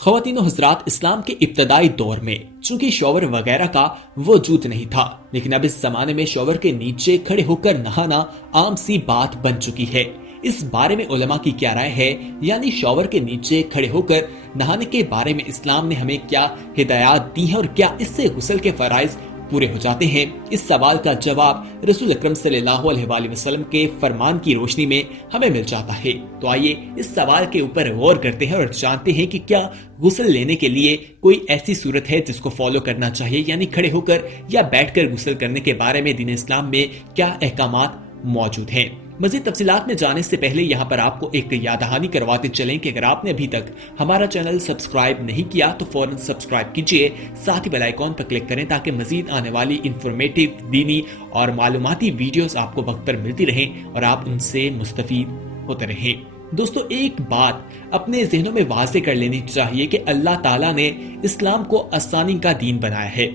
خواتین و حضرات، اسلام کے ابتدائی دور میں چونکہ شاور وغیرہ کا وجود نہیں تھا، لیکن اب اس زمانے میں شاور کے نیچے کھڑے ہو کر نہانا عام سی بات بن چکی ہے۔ اس بارے میں علماء کی کیا رائے ہے؟ یعنی شاور کے نیچے کھڑے ہو کر نہانے کے بارے میں اسلام نے ہمیں کیا ہدایات دی ہیں اور کیا اس سے غسل کے فرائض پورے ہو جاتے ہیں؟ اس سوال کا جواب رسول اکرم صلی اللہ علیہ وآلہ وسلم کے فرمان کی روشنی میں ہمیں مل جاتا ہے۔ تو آئیے اس سوال کے اوپر غور کرتے ہیں اور جانتے ہیں کہ کیا غسل لینے کے لیے کوئی ایسی صورت ہے جس کو فالو کرنا چاہیے، یعنی کھڑے ہو کر یا بیٹھ کر غسل کرنے کے بارے میں دین اسلام میں کیا احکامات موجود ہیں۔ مزید تفصیلات میں جانے سے پہلے یہاں پر آپ کو ایک یاد دہانی کرواتے چلیں کہ اگر آپ نے ابھی تک ہمارا چینل سبسکرائب نہیں کیا تو فوراً سبسکرائب کیجئے، ساتھ ہی بیل آئیکن پر کلک کریں تاکہ مزید آنے والی انفارمیٹیو، دینی اور معلوماتی ویڈیوز آپ کو وقت پر ملتی رہیں اور آپ ان سے مستفید ہوتے رہیں۔ دوستو، ایک بات اپنے ذہنوں میں واضح کر لینی چاہیے کہ اللہ تعالیٰ نے اسلام کو آسانی کا دین بنایا ہے۔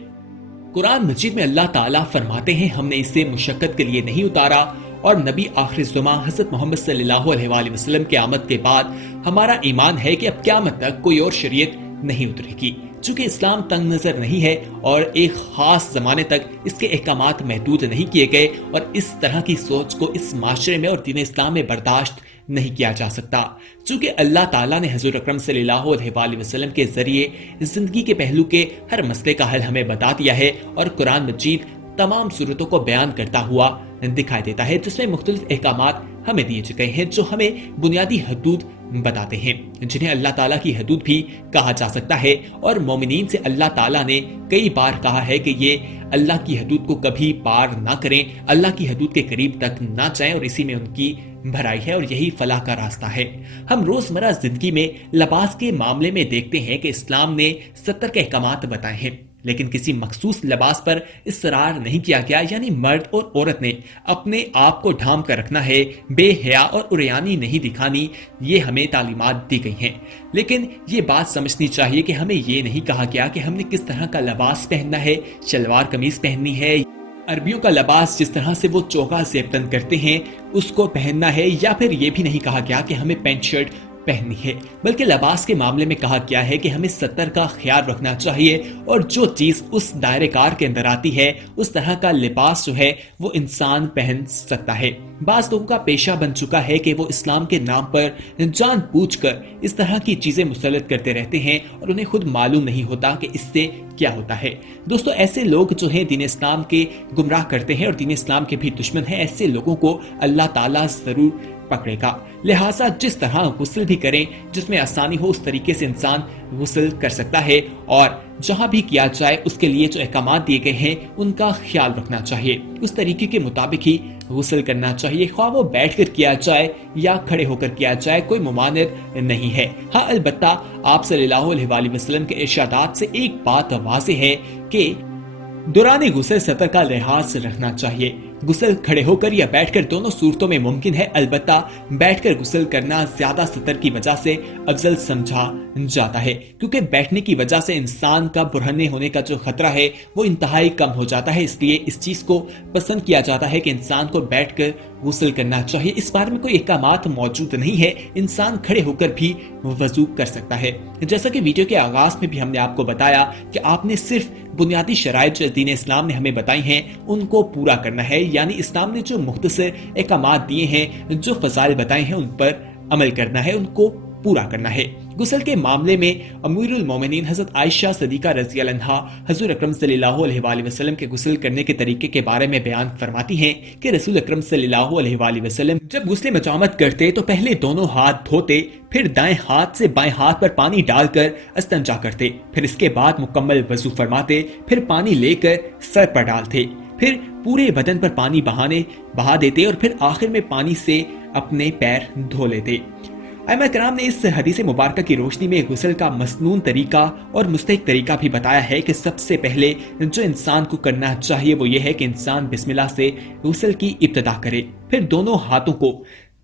قرآن مجید میں اللہ تعالیٰ فرماتے ہیں، ہم نے اسے مشقت کے لیے نہیں اتارا، اور نبی آخر الزماں حضرت محمد صلی اللہ علیہ وآلہ وسلم کی آمد کے بعد ہمارا ایمان ہے کہ اب قیامت تک کوئی اور شریعت نہیں اترے گی۔ چونکہ اسلام تنگ نظر نہیں ہے اور ایک خاص زمانے تک اس کے احکامات محدود نہیں کیے گئے، اور اس طرح کی سوچ کو اس معاشرے میں اور دین اسلام میں برداشت نہیں کیا جا سکتا۔ چونکہ اللہ تعالیٰ نے حضور اکرم صلی اللہ علیہ وآلہ وسلم کے ذریعے زندگی کے پہلو کے ہر مسئلے کا حل ہمیں بتا دیا ہے، اور قرآن مجید تمام صورتوں کو بیان کرتا ہوا دکھائی دیتا ہے، جس میں مختلف احکامات ہمیں دیے گئے ہیں جو ہمیں بنیادی حدود بتاتے ہیں، جنہیں اللہ تعالیٰ کی حدود بھی کہا جا سکتا ہے۔ اور مومنین سے اللہ تعالیٰ نے کئی بار کہا ہے کہ یہ اللہ کی حدود کو کبھی پار نہ کریں، اللہ کی حدود کے قریب تک نہ جائیں، اور اسی میں ان کی بھلائی ہے اور یہی فلاح کا راستہ ہے۔ ہم روزمرہ زندگی میں لباس کے معاملے میں دیکھتے ہیں کہ اسلام نے 70 کے احکامات بتائے ہیں، لیکن کسی مخصوص لباس پر اصرار نہیں کیا گیا، یعنی مرد اور عورت نے اپنے آپ کو ڈھانپ کر رکھنا ہے، بے حیا اور عریانی نہیں دکھانی، یہ ہمیں تعلیمات دی گئی ہیں۔ لیکن یہ بات سمجھنی چاہیے کہ ہمیں یہ نہیں کہا گیا کہ ہم نے کس طرح کا لباس پہننا ہے، شلوار قمیض پہننی ہے، عربیوں کا لباس جس طرح سے وہ چوکا زیبتن کرتے ہیں اس کو پہننا ہے، یا پھر یہ بھی نہیں کہا گیا کہ ہمیں پینٹ شرٹ پہننی ہے، بلکہ لباس کے معاملے میں کہا گیا ہے کہ ہمیں 70 کا خیال رکھنا چاہیے، اور جو چیز اس دائرے کار کے اندر آتی ہے اس طرح کا لباس جو ہے وہ انسان پہن سکتا ہے۔ بعض لوگوں کا پیشہ بن چکا ہے کہ وہ اسلام کے نام پر جان بوجھ کر اس طرح کی چیزیں مسلط کرتے رہتے ہیں اور انہیں خود معلوم نہیں ہوتا کہ اس سے کیا ہوتا ہے۔ دوستو، ایسے لوگ جو ہیں دین اسلام کے گمراہ کرتے ہیں اور دین اسلام کے بھی دشمن ہیں، ایسے لوگوں کو اللہ تعالیٰ ضرور پکڑے گا۔ لہٰذا جس طرح غسل بھی کریں جس میں آسانی ہو، اس طریقے سے انسان غسل کر سکتا ہے، اور جہاں بھی کیا جائے اس کے لیے جو احکامات دیے گئے ہیں ان کا خیال رکھنا چاہیے، اس طریقے کے مطابق ہی غسل کرنا چاہیے، خواہ وہ بیٹھ کر کیا جائے یا کھڑے ہو کر کیا جائے، کوئی ممانعت نہیں ہے۔ ہاں، البتہ آپ صلی اللہ علیہ وآلہ وسلم کے ارشادات سے ایک بات واضح ہے کہ دوران غسل 70 کا لحاظ رکھنا چاہیے۔ غسل کھڑے ہو کر یا بیٹھ کر دونوں صورتوں میں ممکن ہے، البتہ بیٹھ کر غسل کرنا زیادہ 70 کی وجہ سے افضل سمجھا جاتا ہے، کیونکہ بیٹھنے کی وجہ سے انسان کا برہنے ہونے کا جو خطرہ ہے وہ انتہائی کم ہو جاتا ہے، اس لیے اس چیز کو پسند کیا جاتا ہے کہ انسان کو بیٹھ کر غسل کرنا چاہیے۔ اس بارے میں کوئی احکامات موجود نہیں ہے، انسان کھڑے ہو کر بھی وضو کر سکتا ہے۔ جیسا کہ ویڈیو کے آغاز میں بھی ہم نے آپ کو بتایا کہ آپ نے صرف بنیادی شرائط جو دین اسلام نے ہمیں بتائی ہیں ان کو پورا کرنا ہے، یعنی اسلام نے جو مختصر احکامات دیے ہیں، جو فضائل بتائے ہیں ان پر عمل کرنا ہے، ان کو پورا کرنا ہے۔ غسل کے معاملے میں امیر المومنین حضرت عائشہ صدیقہ رضی اللہ عنہا حضور اکرم صلی اللہ علیہ وآلہ وسلم کے غسل کرنے کے طریقے کے بارے میں بیان فرماتی ہیں کہ رسول اکرم صلی اللہ علیہ وآلہ وسلم جب غسل مجامت کرتے تو پہلے دونوں ہاتھ دھوتے، پھر دائیں ہاتھ سے بائیں ہاتھ پر پانی ڈال کر استنجا کرتے، پھر اس کے بعد مکمل وضو فرماتے، پھر پانی لے کر سر پر ڈالتے، پھر پورے بدن پر پانی بہا دیتے، اور پھر آخر میں پانی سے اپنے پیر دھو لیتے۔ ائمہ کرام نے اس حدیث مبارکہ کی روشنی میں غسل کا مسنون طریقہ اور مستحق طریقہ بھی بتایا ہے کہ سب سے پہلے جو انسان کو کرنا چاہیے وہ یہ ہے کہ انسان بسم اللہ سے غسل کی ابتدا کرے، پھر دونوں ہاتھوں کو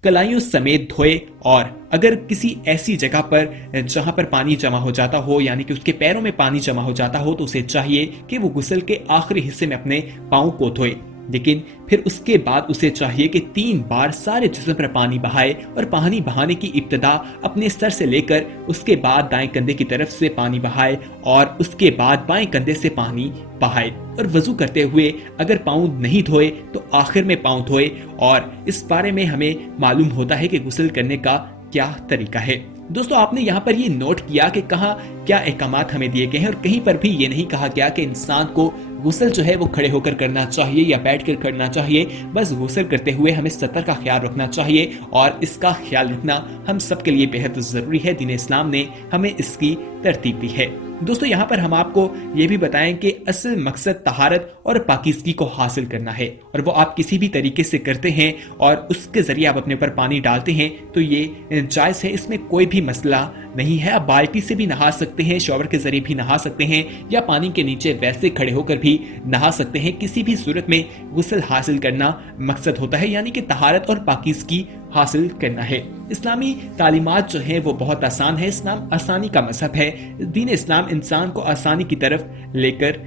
کلائیوں سمیت دھوئے، اور اگر کسی ایسی جگہ پر جہاں پر پانی جمع ہو جاتا ہو، یعنی کہ اس کے پیروں میں پانی جمع ہو جاتا ہو، تو اسے چاہیے کہ وہ غسل کے آخری حصے میں اپنے پاؤں کو دھوئے۔ لیکن پھر اس کے بعد اسے چاہیے کہ 3 بار سارے جسم پر پانی بہائے اور پانی بہانے کی ابتدا اپنے سر سے لے کر اس کے بعد دائیں کندھے کی طرف سے پانی بہائے اور اس کے بعد بائیں کندھے سے پانی بہائے، اور وضو کرتے ہوئے اگر پاؤں نہیں دھوئے تو آخر میں پاؤں دھوئے۔ اور اس بارے میں ہمیں معلوم ہوتا ہے کہ غسل کرنے کا کیا طریقہ ہے۔ دوستو آپ نے یہاں پر یہ نوٹ کیا کہ کہاں کیا احکامات ہمیں دیے گئے ہیں، اور کہیں پر بھی یہ نہیں کہا گیا کہ انسان کو غسل جو ہے وہ کھڑے ہو کر کرنا چاہیے یا بیٹھ کر کرنا چاہیے۔ بس غسل کرتے ہوئے ہمیں سطر کا خیال رکھنا چاہیے، اور اس کا خیال رکھنا ہم سب کے لیے بہت ضروری ہے۔ دین اسلام نے ہمیں اس کی ترتیب دی ہے۔ دوستو یہاں پر ہم آپ کو یہ بھی بتائیں کہ اصل مقصد طہارت اور پاکیزگی کو حاصل کرنا ہے، اور وہ آپ کسی بھی طریقے سے کرتے ہیں اور اس کے ذریعے آپ اپنے اوپر پانی ڈالتے ہیں تو یہ جائز ہے، اس میں کوئی بھی مسئلہ نہیں ہے۔ آپ بالٹی سے بھی نہا سکتے ہیں، شاور کے ذریعے بھی نہا سکتے ہیں، یا پانی کے نیچے ویسے کھڑے ہو کر بھی نہا سکتے ہیں۔ کسی بھی صورت میں غسل حاصل کرنا مقصد ہوتا ہے، یعنی کہ طہارت اور پاکیزگی حاصل کرنا ہے۔ اسلامی تعلیمات جو ہیں وہ بہت آسان ہے۔ اسلام آسانی کا مذہب ہے۔ دین اسلام انسان کو آسانی کی طرف لے کر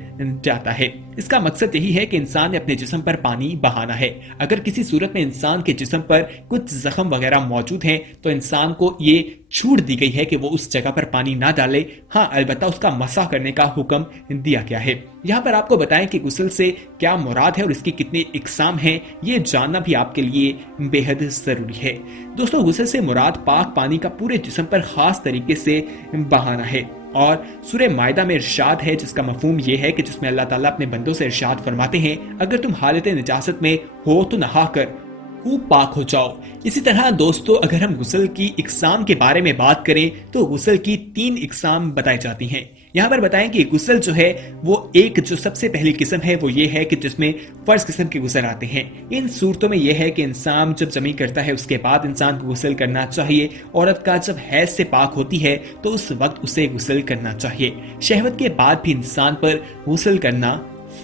جاتا ہے۔ اس کا مقصد یہی ہے کہ انسان نے اپنے جسم پر پانی بہانا ہے۔ اگر کسی صورت میں انسان کے جسم پر کچھ زخم وغیرہ موجود ہیں تو انسان کو یہ چھوٹ دی گئی ہے کہ وہ اس جگہ پر پانی نہ ڈالے، ہاں البتہ اس کا مسح کرنے کا حکم دیا گیا ہے۔ یہاں پر آپ کو بتائیں کہ غسل سے کیا مراد ہے اور اس کی کتنے اقسام ہیں، یہ جاننا بھی آپ کے لیے بے حد ضروری ہے۔ دوستو غسل سے مراد پاک پانی کا پورے جسم پر خاص طریقے سے بہانا ہے، اور سورہ مائدہ میں ارشاد ہے جس کا مفہوم یہ ہے کہ جس میں اللہ تعالیٰ اپنے بندوں سے ارشاد فرماتے ہیں اگر تم حالت نجاست میں ہو تو نہا کر خوب پاک ہو جاؤ۔ اسی طرح دوستو اگر ہم غسل کی اقسام کے بارے میں بات کریں تو غسل کی 3 اقسام بتائی جاتی ہیں۔ یہاں پر بتائیں کہ غسل جو ہے وہ ایک جو سب سے پہلی قسم ہے وہ یہ ہے کہ جس میں فرض قسم کے غسل آتے ہیں۔ ان صورتوں میں یہ ہے کہ انسان جب جمع کرتا ہے اس کے بعد انسان کو غسل کرنا چاہیے۔ عورت کا جب حیض سے پاک ہوتی ہے تو اس وقت اسے غسل کرنا چاہیے۔ شہوت کے بعد بھی انسان پر غسل کرنا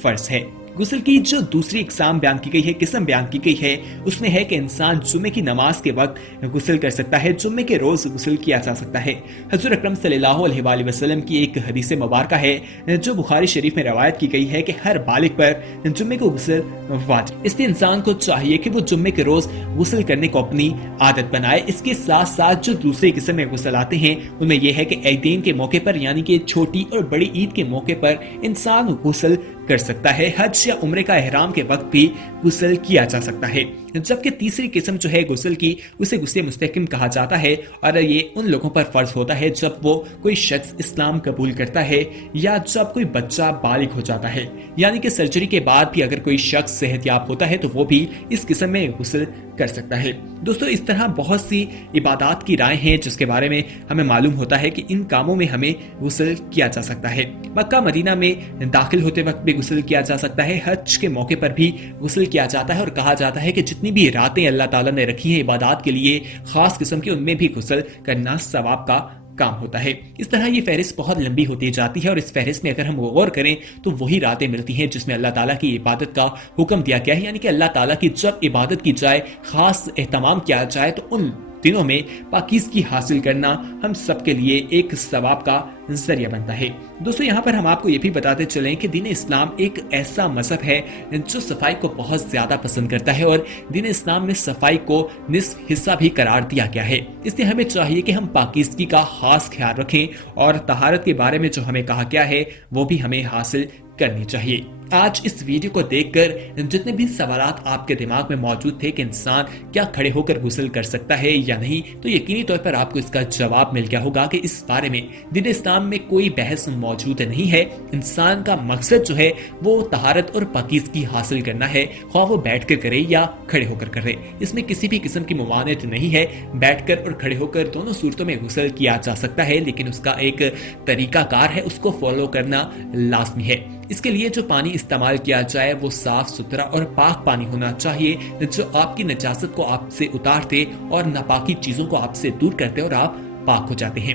فرض ہے۔ غسل کی جو دوسری اقسام بیان کی گئی ہے، قسم بیان کی گئی ہے، اس میں ہے کہ انسان جمعے کی نماز کے وقت غسل کر سکتا ہے، جمعے کے روز غسل کیا جا سکتا ہے۔ حضور اکرم صلی اللہ علیہ وآلہ وسلم کی ایک حدیث مبارکہ ہے جو بخاری شریف میں روایت کی گئی ہے کہ ہر بالغ پر جمعے کو غسل واجب، اس لیے انسان کو چاہیے کہ وہ جمعے کے روز غسل کرنے کو اپنی عادت بنائے۔ اس کے ساتھ ساتھ جو دوسری قسم میں غسل آتے ہیں ان میں یہ ہے کہ عیدین کے موقع پر یعنی کہ چھوٹی اور بڑی عید کے موقع پر انسان غسل کر سکتا ہے۔ حج یا عمرے کا احرام کے وقت بھی غسل کیا جا سکتا ہے۔ جبکہ تیسری قسم جو ہے غسل کی اسے غسل مستحکم کہا جاتا ہے، اور یہ ان لوگوں پر فرض ہوتا ہے جب وہ کوئی شخص اسلام قبول کرتا ہے یا جب کوئی بچہ بالغ ہو جاتا ہے، یعنی کہ سرجری کے بعد بھی اگر کوئی شخص صحت یاب ہوتا ہے تو وہ بھی اس قسم میں غسل کر سکتا ہے۔ دوستو اس طرح بہت سی عبادات کی رائے ہیں جس کے بارے میں ہمیں معلوم ہوتا ہے کہ ان کاموں میں ہمیں غسل کیا جا سکتا ہے۔ مکہ مدینہ میں داخل ہوتے وقت بھی غسل کیا جا سکتا ہے، حج کے موقع پر بھی غسل کیا جاتا ہے، اور کہا جاتا ہے کہ جتنی بھی راتیں اللہ تعالیٰ نے رکھی ہیں عبادات کے لیے خاص قسم کی، ان میں بھی غسل کرنا ثواب کا کام ہوتا ہے۔ اس طرح یہ فہرست بہت لمبی ہوتی جاتی ہے، اور اس فہرست میں اگر ہم غور کریں تو وہی راتیں ملتی ہیں جس میں اللہ تعالیٰ کی عبادت کا حکم دیا گیا ہے، یعنی کہ اللہ تعالیٰ کی جب عبادت کی جائے، خاص اہتمام کیا جائے تو ان دنوں میں پاکیزگی حاصل کرنا ہم سب کے لیے ایک ثواب کا ذریعہ بنتا ہے۔ دوستو یہاں پر ہم آپ کو یہ بھی بتاتے چلیں کہ دین اسلام ایک ایسا مذہب ہے جو صفائی کو بہت زیادہ پسند کرتا ہے، اور دین اسلام میں صفائی کو نصف حصہ بھی قرار دیا گیا ہے۔ اس لیے ہمیں چاہیے کہ ہم پاکیزگی کا خاص خیال رکھیں، اور طہارت کے بارے میں جو ہمیں کہا گیا ہے وہ بھی ہمیں حاصل کرنی چاہیے۔ آج اس ویڈیو کو دیکھ کر جتنے بھی سوالات آپ کے دماغ میں موجود تھے کہ انسان کیا کھڑے ہو کر غسل کر سکتا ہے یا نہیں، تو یقینی طور پر آپ کو اس کا جواب مل گیا ہوگا کہ اس بارے میں دین اسلام میں کوئی بحث موجود نہیں ہے۔ انسان کا مقصد جو ہے وہ طہارت اور پاکیزگی حاصل کرنا ہے، خواہ وہ بیٹھ کر کرے یا کھڑے ہو کر کرے۔ اس میں کسی بھی قسم کی ممانعت نہیں ہے، بیٹھ کر اور کھڑے ہو کر دونوں صورتوں میں غسل کیا جا سکتا ہے، لیکن اس کا ایک طریقہ کار ہے، اس کو فالو کرنا لازمی ہے۔ اس کے لیے جو پانی استعمال کیا جائے وہ صاف ستھرا اور پاک پانی ہونا چاہیے جو آپ کی نجاست کو آپ سے اتارتے اور ناپاکی چیزوں کو آپ سے دور کرتے اور آپ پاک ہو جاتے ہیں۔